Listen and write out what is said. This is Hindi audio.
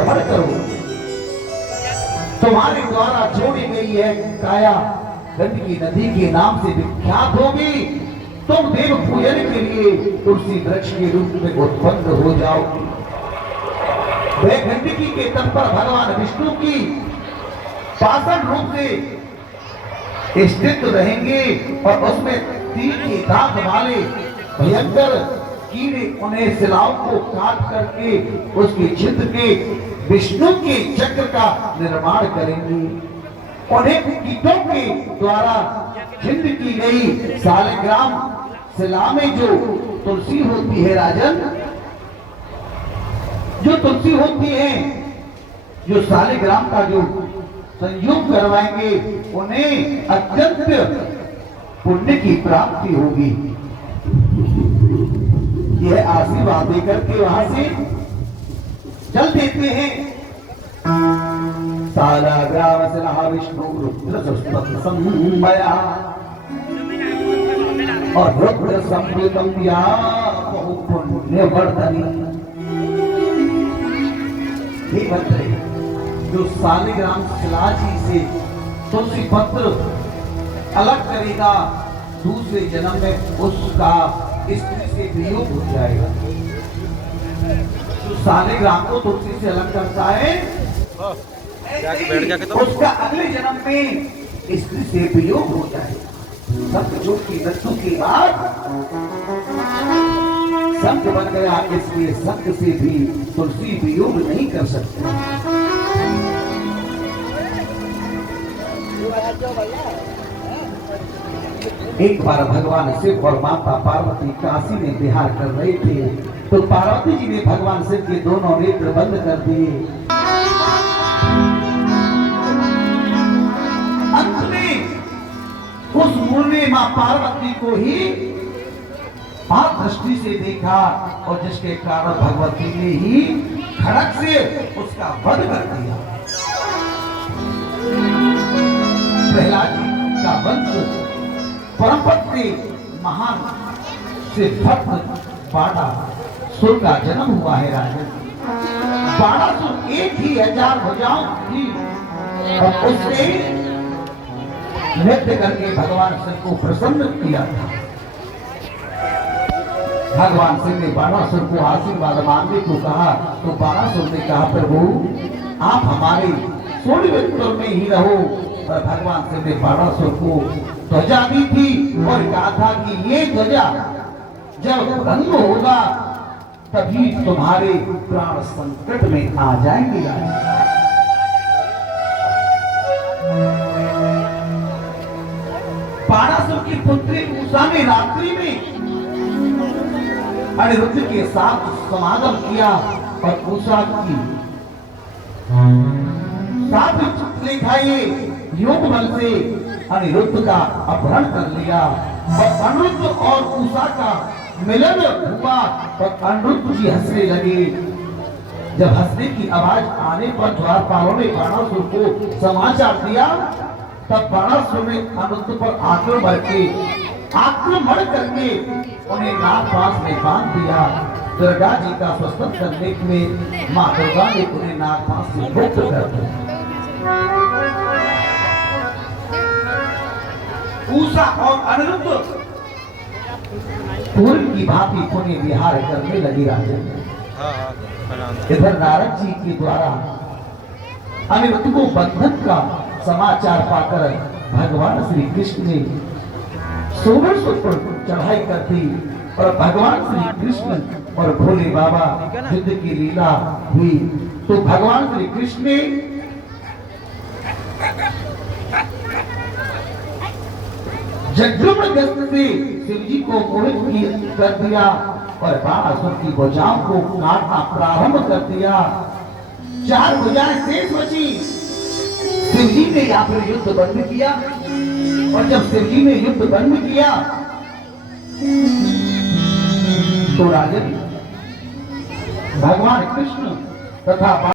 श्रवण करो। तुम्हारे द्वारा जोड़ी गई है काया गंडकी नदी के नाम से विख्यात होगी। तुम देव पूजन के लिए तुलसी वृक्ष के रूप में उत्पन्न हो जाओगी। वे गंडकी के तट पर भगवान विष्णु की पाषाण रूप से स्थित रहेंगे और उसमें तीखे दांत वाले भयंकर कीड़े उन्हें शिलाओं को काट करके उसके छिद्र के विष्णु के चक्र का निर्माण करेंगे। उन्हें कीटों के द्वारा छिद्र की गई सालग्राम शिला में जो तुलसी होती है राजन, जो तुलसी होती है, जो सालग्राम का जो संयोग करवाएंगे उन्हें अत्यंत पुण्य की प्राप्ति होगी। यह आशीर्वाद देकर के वहां से चल देते हैं। सालग्राम शिला विष्णु रुद्र सरस्वती संमया और रुद्र संवृतम या बहु पुण्य वर्धनी। हे भद्रे, जो सालग्राम शिला जी से तुलसी पत्र अलग करेगा दूसरे जन्म में उसका स्त्री से वियोग हो जाएगा। जो सालग्राम को तुलसी से अलग करता है उसका अगले जन्म में स्त्री से वियोग हो जाएगा। संत जो की मृत्यु के बाद संत बन गया, इसलिए संत से भी तुलसी वियोग नहीं कर सकते। एक बार भगवान शिव और माता पार्वती काशी में विहार कर रहे थे, तो पार्वती जी ने भगवान शिव के दोनों नेत्र बंद कर दिए। अंत में उस मुनि ने मां पार्वती को ही पाप दृष्टि से देखा और जिसके कारण भगवती ने ही खड़क से उसका वध कर दिया। प्रहलाद जी का वंश परमपति महान से भक्त बाणासुर का जन्म हुआ है राजन। बाणासुर एक ही 1000 भुजाओं थी और उसने नृत्य करके भगवान शिव को प्रसन्न किया था। भगवान शिव ने बाणासुर को आशीर्वाद मांगने को कहा, तो बाणासुर ने कहा प्रभु आप हमारे सूर्यवंतर में ही रहो। पर भगवान शिव ने बाणासुर को ध्वजा दी थी और कहा था कि ये ध्वजा जब भंग होगा तभी तुम्हारे प्राण संकट में आ जाएंगे। बाणासुर की पुत्री उषा ने रात्रि में अनिरुद्ध के साथ समागम किया और उषा की साथ लेखा ये योग बल से अनिरुद्ध का अपहरण कर लिया और अनिरुद्ध और उषा का मिलन हुआ और अनिरुद्ध जी हंसने लगे। जब हंसने की आवाज आने पर द्वारपालों ने बाणासुर को समाचार दिया, तब बाणासुर ने अनिरुद्ध पर आक्रमण करके उन्हें नागपाश में बांध दिया। दुर्गा जी का स्वस्तन करने में मां दुर्गा ने उन्हें नागपाश से मुक्त कर दिया। उषा और अनिरुद्ध पूर्व की भांति पुण्य विहार करने लगी राजन। इधर नारद जी के द्वारा अनिरुद्ध को बंधन का समाचार पाकर भगवान श्री कृष्ण ने सोमेश्वर पर चढ़ाई कर दी और भगवान श्री कृष्ण और भोले बाबा युद्ध की लीला हुई। तो भगवान श्री कृष्ण ने जगद्रुम गस्त से शिव जी को मोहित कर दिया और बाणासुर की भुजाओं को काटना प्रारंभ कर दिया। 4 भुजाएं शेष बची। शिव जी ने यहाँ पर युद्ध बंद किया और जब शिव जी ने युद्ध बंद किया तो राजन भगवान कृष्ण तथा